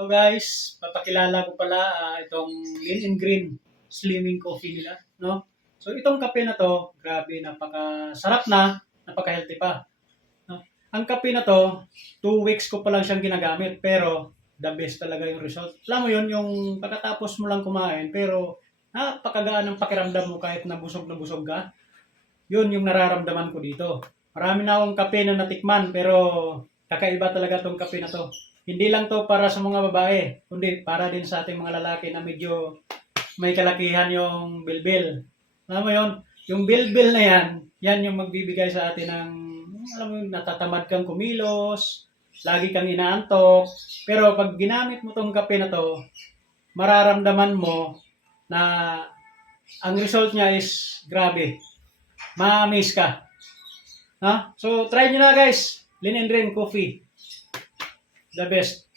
So guys, papakilala ko pala itong Lean and Green Slimming Coffee nila, no? So itong kape na to, grabe, napakasarap na, napaka-healthy pa. No? Ang kape na to, 2 weeks ko pa lang siyang ginagamit, pero the best talaga yung result. Alam mo yun, yung pagkatapos mo lang kumain, pero napakagaan ng pakiramdam mo kahit na busog ka. Yun yung nararamdaman ko dito. Marami na akong kape na natikman, pero kakaiba talaga tong kape na to. Hindi lang to para sa mga babae, kundi para din sa ating mga lalaki na medyo may kalakihan yung bilbil. Alam mo yun? Yung bilbil na yan yung magbibigay sa atin ng, alam mo yun, natatamad kang kumilos, lagi kang inaantok. Pero pag ginamit mo tong kape na to, mararamdaman mo na ang result niya is grabe. Ma-amaze ka. Ha? So, try nyo na guys. Lean and Green Coffee. The best.